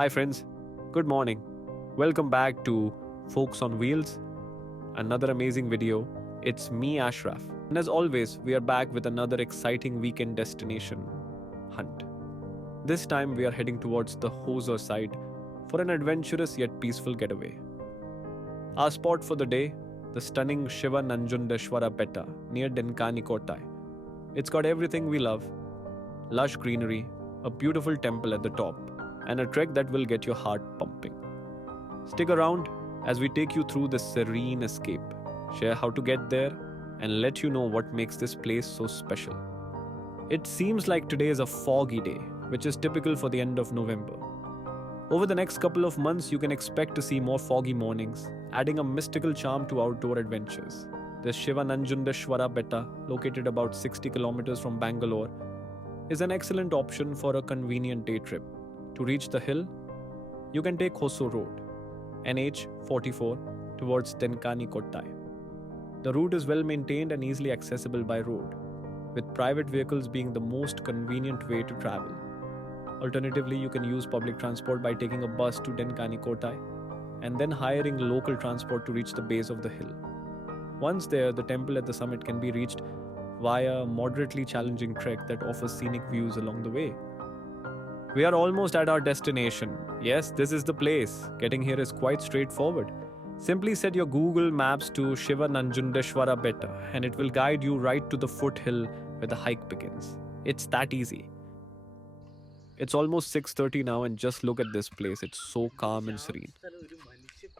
Hi, friends. Good morning. Welcome back to Folks on Wheels, another amazing video. It's me, Ashraf. And as always, we are back with another exciting weekend destination hunt. This time, we are heading towards the Hosur side for an adventurous yet peaceful getaway. Our spot for the day, the stunning Shiva Nanjundeshwara Betta near Denkani Kotai. It's got everything we love: lush greenery, a beautiful temple at the top, and a trek that will get your heart pumping. Stick around as we take you through this serene escape, share how to get there, and let you know what makes this place so special. It seems like today is a foggy day, which is typical for the end of November. Over the next couple of months, you can expect to see more foggy mornings, adding a mystical charm to outdoor adventures. The Shiva Nanjundeshwara Betta, located about 60 kilometers from Bangalore, is an excellent option for a convenient day trip. To reach the hill, you can take Hosur Road, NH 44, towards Denkani Kotai. The route is well maintained and easily accessible by road, with private vehicles being the most convenient way to travel. Alternatively, you can use public transport by taking a bus to Denkani Kotai and then hiring local transport to reach the base of the hill. Once there, the temple at the summit can be reached via a moderately challenging trek that offers scenic views along the way. We are almost at our destination. Yes, this is the place. Getting here is quite straightforward. Simply set your Google Maps to Shiva Nanjundeshwara Betta and it will guide you right to the foothill where the hike begins. It's that easy. It's almost 6:30 now and just look at this place. It's so calm and serene.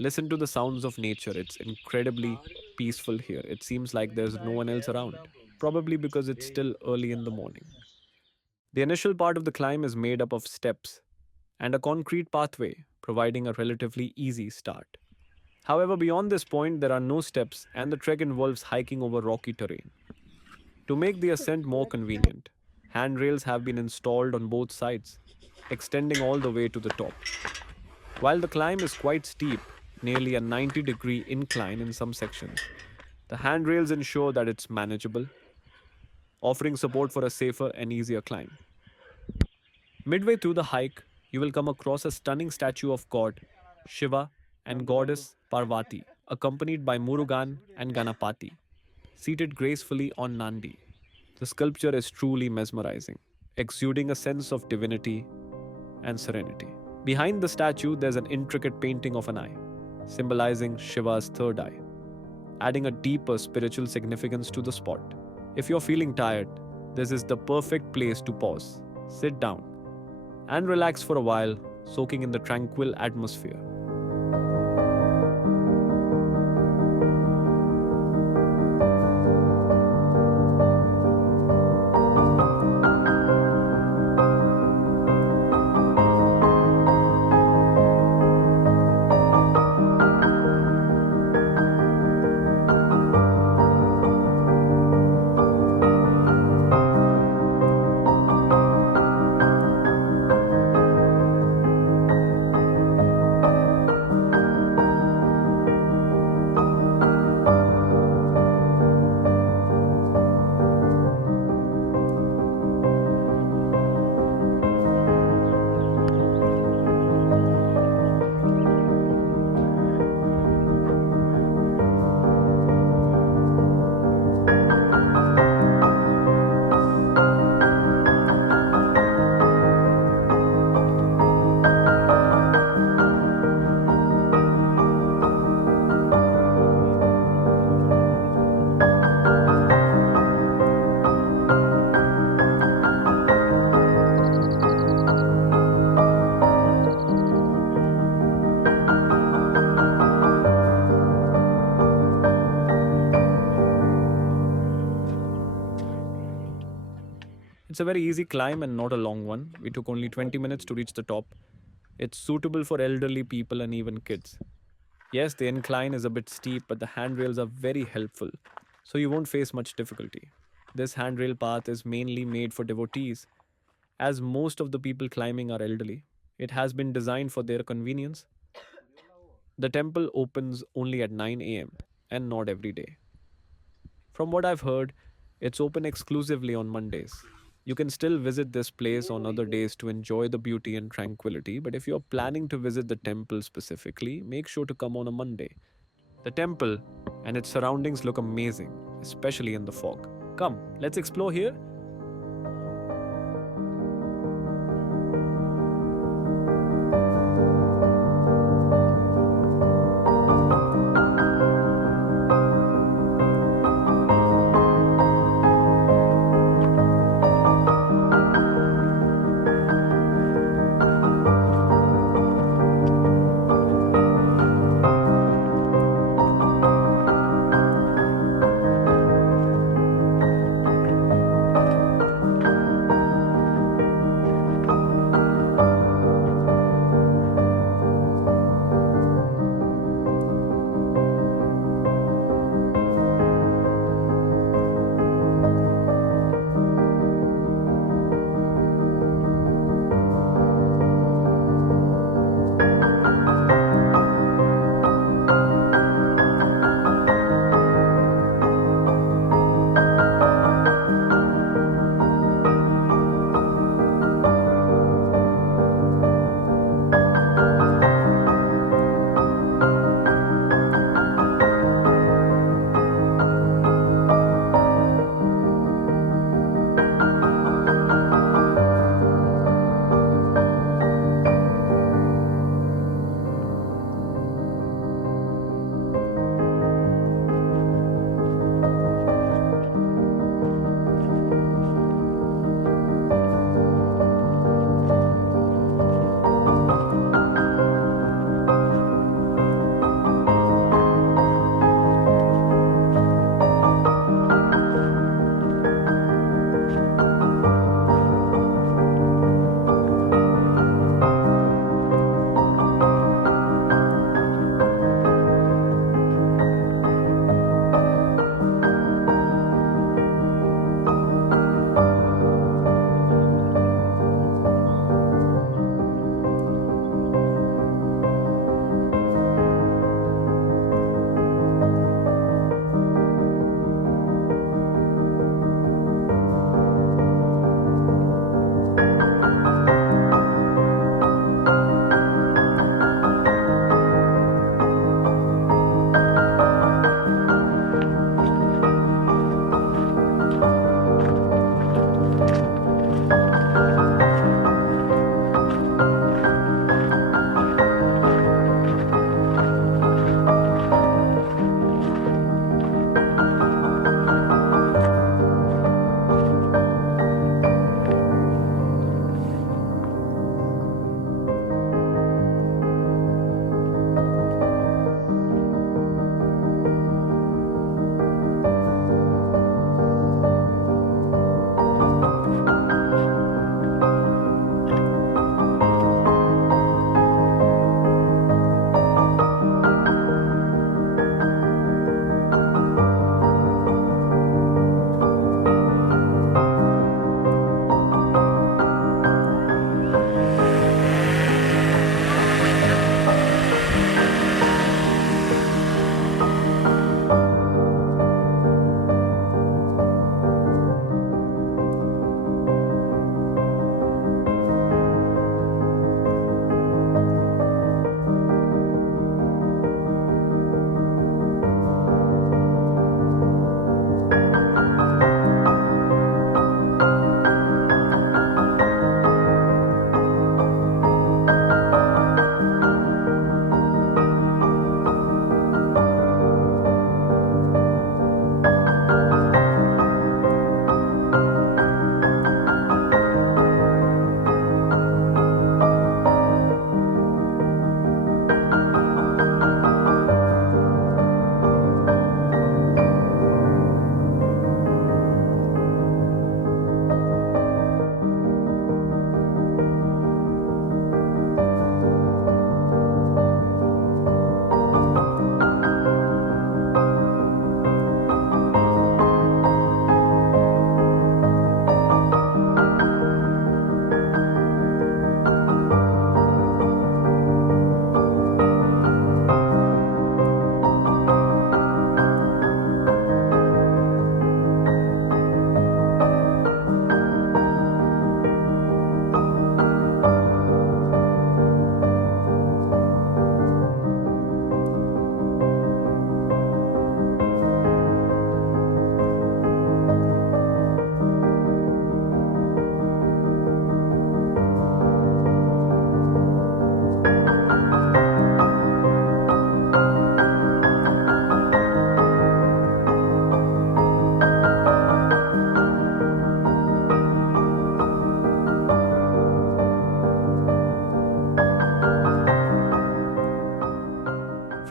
Listen to the sounds of nature. It's incredibly peaceful here. It seems like there's no one else around, probably because it's still early in the morning. The initial part of the climb is made up of steps and a concrete pathway, providing a relatively easy start. However, beyond this point, there are no steps and the trek involves hiking over rocky terrain. To make the ascent more convenient, handrails have been installed on both sides, extending all the way to the top. While the climb is quite steep, nearly a 90-degree incline in some sections, the handrails ensure that it's manageable, offering support for a safer and easier climb. Midway through the hike, you will come across a stunning statue of God, Shiva, and goddess Parvati, accompanied by Murugan and Ganapati, seated gracefully on Nandi. The sculpture is truly mesmerizing, exuding a sense of divinity and serenity. Behind the statue, there's an intricate painting of an eye, symbolizing Shiva's third eye, adding a deeper spiritual significance to the spot. If you're feeling tired, this is the perfect place to pause, sit down, and relax for a while, soaking in the tranquil atmosphere. It's a very easy climb and not a long one. We took only 20 minutes to reach the top. It's suitable for elderly people and even kids. Yes, the incline is a bit steep, but the handrails are very helpful, so you won't face much difficulty. This handrail path is mainly made for devotees, as most of the people climbing are elderly. It has been designed for their convenience. The temple opens only at 9 am and not every day. From what I've heard, it's open exclusively on Mondays. You can still visit this place on other days to enjoy the beauty and tranquility, but if you're planning to visit the temple specifically, make sure to come on a Monday. The temple and its surroundings look amazing, especially in the fog. Come, let's explore here.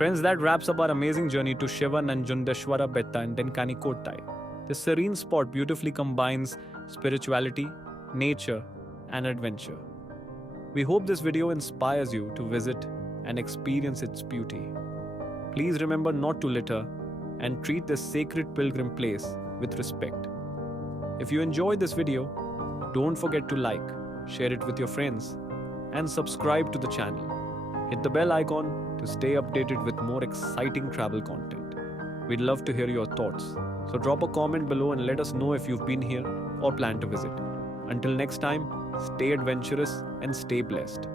Friends, that wraps up our amazing journey to Shiva Nanjundeshwara Betta in Denkani Kottai. This serene spot beautifully combines spirituality, nature, and adventure. We hope this video inspires you to visit and experience its beauty. Please remember not to litter and treat this sacred pilgrim place with respect. If you enjoyed this video, don't forget to like, share it with your friends, and subscribe to the channel. Hit the bell icon to stay updated with more exciting travel content. We'd love to hear your thoughts, so drop a comment below and let us know if you've been here or plan to visit. Until next time, stay adventurous and stay blessed.